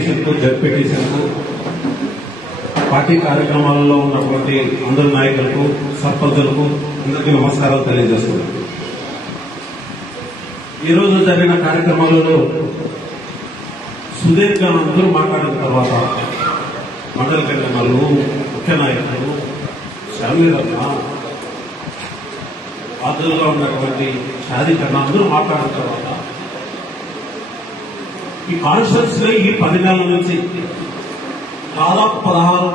మండల Z ఎంపీటీసీలకు party కార్యక్రమాలలో ఉన్నటువంటి అందరి నాయకులకు సర్పంచులకు అందరికీ నమస్కారాలు తెలియజేస్తున్నాను. ఈరోజు జరిగిన కార్యక్రమాలలో సుదీర్ఘ అందరూ మాట్లాడిన తర్వాత మండల కన్వీనర్లు ముఖ్య నాయకులు శామీరత్న ఆదులుగా ఉన్నటువంటి షాదీకరణ అందరూ మాట్లాడిన తర్వాత ఈ కాన్స్టిట్యూన్స్లో ఈ పది నెలల నుంచి దాదాపు పదహారు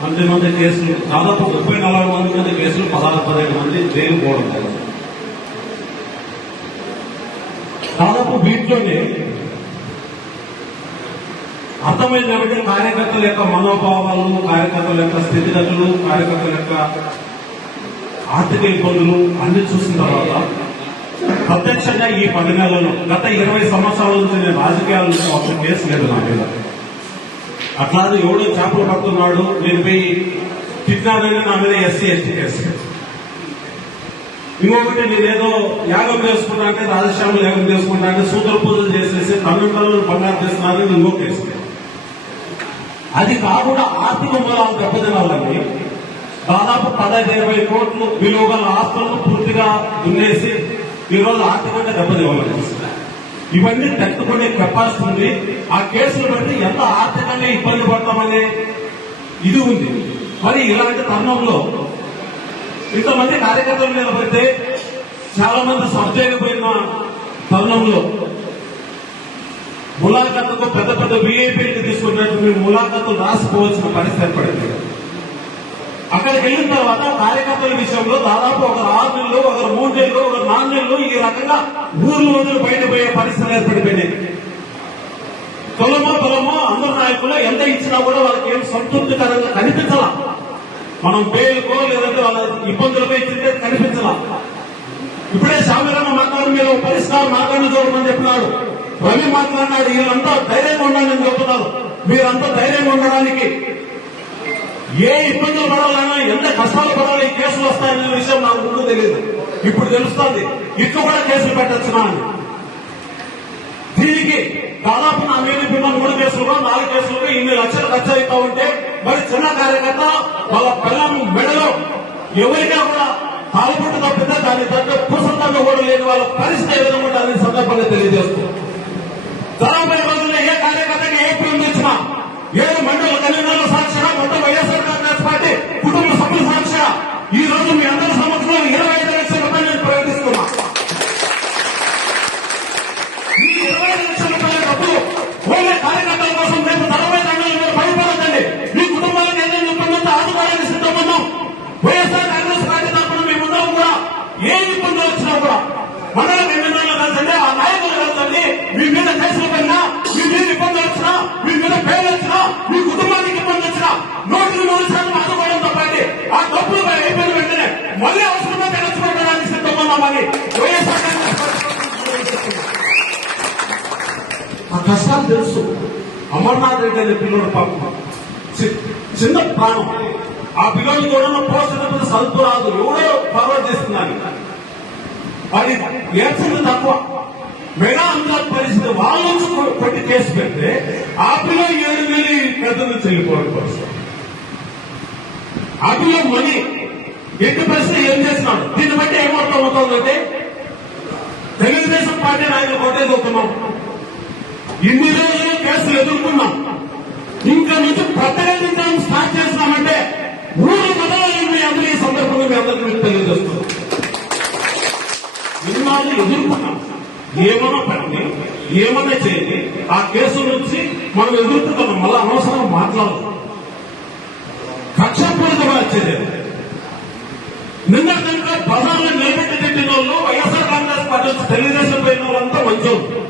మంది మంది కేసులు దాదాపు ముప్పై నలభై మంది మంది కేసులు పదహారు పదిహేను మంది జైలు పోవడం దాదాపు వీటిలోనే అర్థమైంది ఏమంటే కార్యకర్తల యొక్క మనోభావాలు కార్యకర్తల యొక్క స్థితిగతులు కార్యకర్తల యొక్క ఆర్థిక ఇబ్బందులు అన్ని చూసిన తర్వాత ప్రత్యక్షంగా ఈ పది నెలల్లో గత ఇరవై సంవత్సరాల నుంచి నేను రాజకీయాల నుంచి ఒక కేసు లేదు నా మీద. అట్లాది ఎవడో చేపలు పడుతున్నాడు నేను పోయి తిట్టినానని నా మీద ఎస్సీ ఎస్టీ కేసు. ఇంకొకటి నేనేదో యాగం చేసుకున్నా అంటే రాజశ్యాములు యాగం చేసుకుంటా అంటే సూత్ర పూజలు చేసేసి తమిళనాడు బంగారు చేస్తున్నారని ఇంకో కేసు. అది కాకుండా ఆర్థిక మూలాలు దెబ్బతినాలని దాదాపు పదహైదు ఇరవై కోట్లు విలువ గల ఆస్తులను పూర్తిగా దున్నేసి ఈరోజు ఆర్థికంగా దెబ్బతివ్వాలని ఇవన్నీ తట్టుకునే కెపాసిటీ ఉంది. ఆ కేసులు బట్టి ఎంత ఆర్థికంగా ఇబ్బంది పడతామనే ఇది ఉంది. మరి ఇలాంటి తరుణంలో ఇంతమంది కార్యకర్తలు నిలబడితే చాలా మంది సబ్జైపోయిన తరుణంలో ములాఖత్తుకు పెద్ద పెద్ద విఐపీలు తీసుకున్నట్టు మీరు ములాఖాతులు రాసుకోవాల్సిన పరిస్థితి ఏర్పడింది. అక్కడికి వెళ్ళిన తర్వాత కార్యకర్తల విషయంలో దాదాపు ఒక ఆరు నెలలు ఒక మూడు నెలలు ఒక నాలుగు నెలలు ఈ రకంగా ఊర్లు వదిలి బయటపోయే పరిస్థితులు ఏర్పడిపోయినాయి కులమో కులమో అందరు నాయకులు ఎంత ఇచ్చినా కూడా వాళ్ళకి ఏం సంతృప్తికరంగా కనిపించాల. మనం పేరుకో లేదంటే వాళ్ళ ఇబ్బందులపై ఇచ్చింటే కనిపించాల. ఇప్పుడే శామిరన్న మాట్లాడి మీద ఒక పరిష్కారం మాట్లాడిన చూడమని చెప్పినాడు. రవి మాట్లాడినాడు వీళ్ళంతా ధైర్యంగా ఉండాలని చెప్తున్నారు మీరంతా ధైర్యంగా ఉండడానికి ఏ ఇబ్బందులు పడాలన్నా ఎంత కష్టాలు పడాలి ఈ కేసులు వస్తాయనే విషయం నాకు ముందు తెలియదు. ఇప్పుడు తెలుస్తుంది ఇట్లా కూడా కేసులు పెట్టచ్చునా అని దీనికి దాదాపు నా మీద పిల్లలు మూడు కేసులుగా నాలుగు కేసులుగా ఇన్ని లక్షలు ఖర్చు అవుతా ఉంటే మరి చిన్న కార్యకర్త వాళ్ళ పిల్లలు మెడలో ఎవరికా కూడా పాల్పొట్టు తప్పితే దాని తగ్గ పూసంతంగా కూడా లేని వాళ్ళ పరిస్థితి ఏ విధంగా ఉంటుందని సందర్భంగా తెలియజేస్తుంది అమర్నాథ్ రెడ్డి అనే పిల్లడు పాపం. చిన్న ప్రాణం. ఆ పిల్లలు కూడా పోషణ సల్పు రాదు. ఎవడో ఫార్వర్డ్ చేస్తున్నాను అది ఏడ్చింది తక్కువ. మెగా అందాజ్ పరిస్థితి. వాళ్ళు కొట్టి కేసు పెడితే ఆ పిల్లలు ఏడు వేలు పెద్ద నుంచి వెళ్ళిపోవడం పరిస్థితి ఆ పిల్లలు మనీ. ఎట్టి పరిస్థితి ఏం చేస్తున్నాడు? దీన్ని బట్టి ఏమర్థం అవుతుందంటే తెలుగుదేశం పార్టీ నాయకులు కొట్టేదవుతున్నాం ఇన్ని రోజులు కేసులు ఎదుర్కొన్నాం. ఇంకా నుంచి నిజాన్ని స్టార్ట్ చేస్తున్నామంటే మూడు కదలని మీ అందరూ ఈ సందర్భంగా మీ అందరికీ మీకు తెలియజేస్తున్నాం. ఇన్నాళ్ళు ఎదుర్కొన్నాం. ఏమైనా పని ఏమైనా చేయండి ఆ కేసు నుంచి మనం ఎదుర్కొన్నాం మళ్ళీ అనవసరం మాట్లాడదు. కక్షపూరితంగా వచ్చేది. నిన్న కనుక బజార్లో నిలబెట్టి తిట్టిన వాళ్ళు వైఎస్ఆర్ కాంగ్రెస్ పార్టీ తెలుగుదేశం పోయిన వాళ్ళంతా మంచోళ్ళు.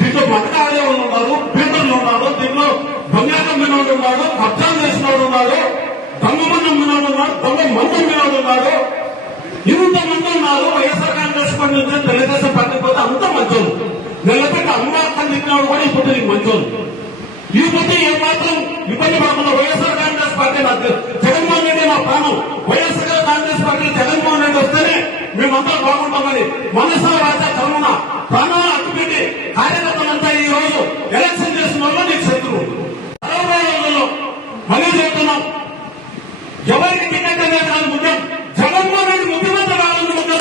దీంట్లో బతకాలే ఉన్నారు పీటర్లు ఉన్నారు దీంట్లో బంగారం వినోడు ఉన్నాడు అర్థం చేసిన వాడు ఉన్నాడు దొంగ మందం వినోడు ఉన్నాడు దొంగ మందం వినోడు ఉన్నాడు ఇంతమంది ఉన్నారు YSR Congress party Telugu Desam party పోతే అంత మంచోళ్ళు నిలబెట్టి అమ్మవారు తిట్టినాడు కూడా ఇప్పుడు నీకు మంచోళ్ళు ఈ మధ్య ఏ మాత్రం ఇబ్బంది పడకుండా వైఎస్ఆర్ కాంగ్రెస్ పార్టీ నాకు జగన్మోహన్ రెడ్డి మా ప్రాణం. YSR Congress party Jaganmohan Reddy వస్తేనే మేమంతా బాగుంటామని మనసా రాజా కరుణ ప్రాణాలు అడ్డుపెట్టి కార్యకర్తలంతా ఈ రోజు ఎలక్షన్ చేసిన వాళ్ళు నీకు శత్రువు రాబోయే రోజుల్లో మళ్ళీ చెప్తున్నాం ఎవరికి టికెట్ అనేది కాదు ముఖ్యం జగన్మోహన్ రెడ్డి ముఖ్యమంత్రి కావాలని ముఖ్యం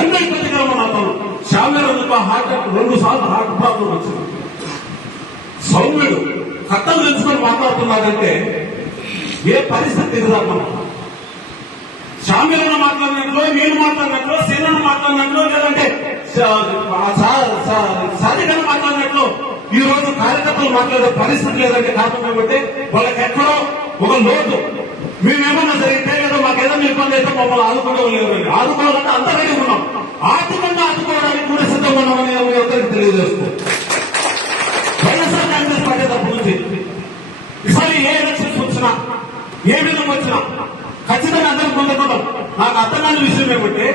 ఎంత ఇబ్బందికరం అతను హార్ట్ రెండు సార్లు హార్ట్ ప్రాబ్లం వచ్చింది. సౌమ్యుడు కట్టం తెలుసుకొని మాట్లాడుతున్నాడంటే ఏ పరిస్థితి ఎదురా మనం? శామ్యులను మాట్లాడినట్లో నేను మాట్లాడినట్లో సేనను మాట్లాడినట్లో లేదంటే సాధికను మాట్లాడినట్లు ఈ రోజు కార్యకర్తలు మాట్లాడే పరిస్థితి లేదంటే కారణం కాబట్టి వాళ్ళకి ఎక్కడో ఒక లోటు మేమేమన్నా జరిగితే లేదా మాకు ఏదైనా ఇబ్బంది అయితే మమ్మల్ని ఆదుకోవడం ఆదుకోవాలంటే అంత ఉన్నాం. ఆర్థికంగా ఆదుకోవడానికి కూడా సిద్ధంగా ఉన్నామని మీ తెలియజేస్తూ. వైఎస్ఆర్ కాంగ్రెస్ పార్టీ తప్పు నుంచి ఈసారి ఏ ఎలక్షన్స్ వచ్చినా ఏ విధంగా వచ్చినా ఖచ్చితంగా అందరం పొందకూడదు నాకు అర్థం కాని విషయం ఏమంటే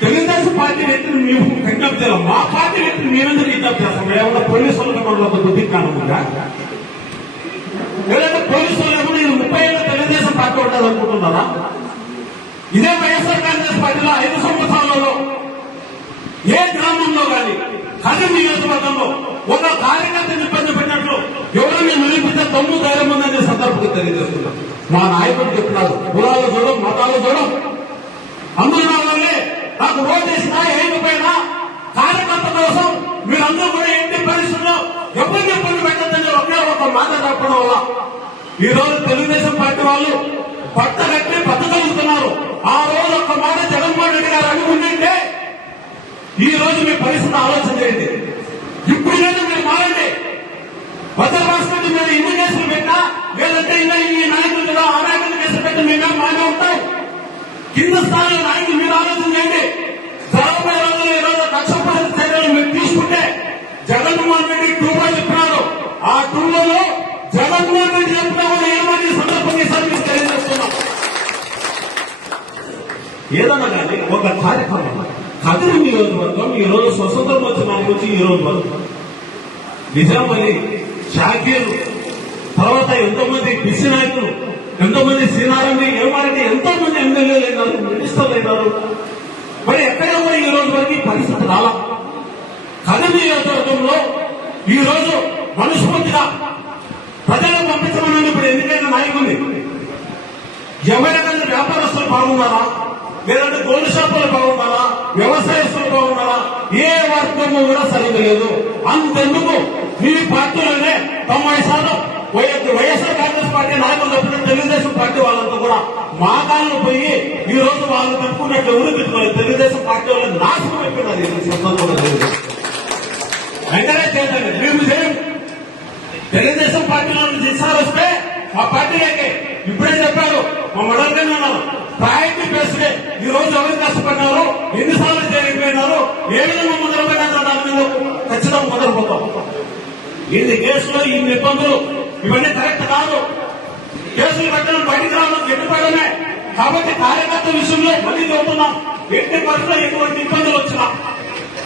తెలుగుదేశం పార్టీ వ్యక్తిని మేము విజ్ఞప్తి చేయాలి మా పార్టీ వ్యక్తిని మేమెందుకు విజ్ఞప్తి చేస్తాం ఏమన్నా పోలీసులు మనలో బుద్ధి కానుకుంటా లేదంటే పోలీసులు ఏమన్నా ఇది ముప్పై ఏళ్ళ తెలుగుదేశం పార్టీ ఉంటుంది అనుకుంటున్నారా ఇదే వైఎస్ఆర్ కాంగ్రెస్ పార్టీలో ఐదు సంవత్సరాలలో ఏ గ్రామంలో కానీ కది నియోజకవర్గంలో ఒక కార్యకర్తని ఇబ్బంది పెట్టినట్లు ఎవరైనా నిలిపితే తమ్ము ధైర్యం ఉందని సందర్భంగా తెలియజేస్తున్నారు మా నాయకుడు చెప్తున్నారు కులాలు చూడం మతాలు చూడం అందులో నాకు నాకు ఓటేసినా పైన కార్యకర్త కోసం మీరందరూ కూడా ఎట్టి పరిస్థితుల్లో? ఎవరిని ఇబ్బంది పెట్టద్దని ఒకే ఒక మాట చెప్పడం వల్ల ఈ రోజు తెలుగుదేశం పార్టీ వాళ్ళు పట్ట కట్టి బతకలుగుతున్నారు ఆ రోజు ఒక్క మాట జగన్మోహన్ రెడ్డి గారు అనుకుంటుంటే ఈ రోజు మీ పరిస్థితి ఆలోచన చేయండి. ఇప్పుడు లేదు మీరు మారండి. భద్ర రాష్ట్రం మీద ఇన్ని కేసులు పెట్టా లేదంటే ఇలా ఈ నాయకులు కూడా ఆ నాయకులు కేసులు పెట్టి మేమే మానే ఉంటాం. కింద స్థాయిలో నాయకులు మీరు ఆలోచన చేయండి. ఏదన్నా కానీ ఒక కార్యక్రమం. కదిరి నియోజకవర్గం ఈ రోజు స్వతంత్రం వచ్చిన నుంచి ఈ రోజు వరకు నిజామల్లి షాకీర్ తర్వాత ఎంతోమంది మంది నాయకులు ఎంతోమంది మంది శ్రీనారాయణ ఏమారెడ్డి ఎంతో మంది ఎమ్మెల్యేలు అయినారు మినిస్టర్లు అయినారు మరి ఎక్కడ కూడా ఈ రోజు వరకు పరిస్థితి రాలా? కదిరి నియోజకవర్గంలో ఈ రోజు మనస్ఫూర్తిగా ప్రజలకు పంపించమని ఇప్పుడు ఎన్నికైన నాయకుల్ని ఎవరికైనా వ్యాపారస్తులు బాగున్నారా లేదంటే గోల్డ్ షాపులు బాగున్నారా వ్యవసాయస్తులు బాగున్నారా ఏ వర్గము కూడా సరిగ్గా లేదు. అంతెందుకు? మీ పార్టీలోనే తొంభై శాతం వైఎస్ఆర్ కాంగ్రెస్ పార్టీ నాయకులు తప్పిన తెలుగుదేశం పార్టీ వాళ్ళంతా కూడా మా కాళ్ళు పోయి ఈ రోజు వాళ్ళు పెట్టుకున్నట్లు ఎవరు పెట్టుకోలేదు. తెలుగుదేశం పార్టీ వాళ్ళు నాశనం పెట్టుకున్నది ఈ సందర్భంగా తెలియదు వెంటనే చేయండి. మేము చేయం తెలుగుదేశం పార్టీలో నుంచి వస్తే మా పార్టీలోకి ఇప్పుడే చెప్పారు. మా మొదలుగానే ఉన్నారు. పాయింట్ బేస్డే ఈ రోజు ఎవరు కష్టపడినారు ఎన్నిసార్లు జరిగిపోయినారు ఏ విధంగా మొదలుపెట్టారు దాని మీద ఖచ్చితంగా మొదలుపోతాం ఇన్ని కేసులో ఇన్ని ఇబ్బందులు ఇవన్నీ కరెక్ట్ కాదు. కేసులు పెట్టడం బయటికి రావడం ఎట్టుకోవడమే కాబట్టి కార్యకర్త విషయంలో మళ్ళీ చెబుతున్నాం ఎట్టి పరిస్థితుల్లో ఎటువంటి ఇబ్బందులు వచ్చినా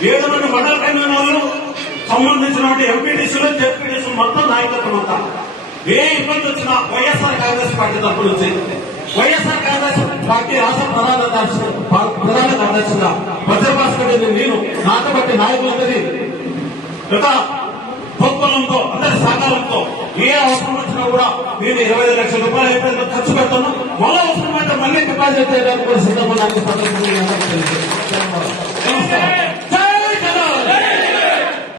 ఏదైనా మండల కన్వీనర్లు సంబంధించినటువంటి ఎంపీటీసీలు జెడ్పీటీసీలు మొత్తం నాయకత్వం ఉంటారు ఏ ఇబ్బంది వచ్చినా వైఎస్ఆర్ కాంగ్రెస్ పార్టీ తరపు నుంచి వైఎస్ఆర్ కాంగ్రెస్ పార్టీ రాష్ట్ర ప్రధాన ప్రధాన కార్యదర్శిగా వజ్రభాస్కర్ రెడ్డి నేను నాతో బట్టి నాయకులందరి గత తోత్పలంతో అందరి సహకారంతో ఏ అవసరం వచ్చినా కూడా నేను ఇరవై ఐదు లక్షల రూపాయలు ఎప్పుడైనా ఖర్చు పెడతాను మళ్ళీ అవసరమైతే మళ్ళీ డిపాజిట్ చేయడానికి కూడా సిద్ధంగా నాకు సందర్భంగా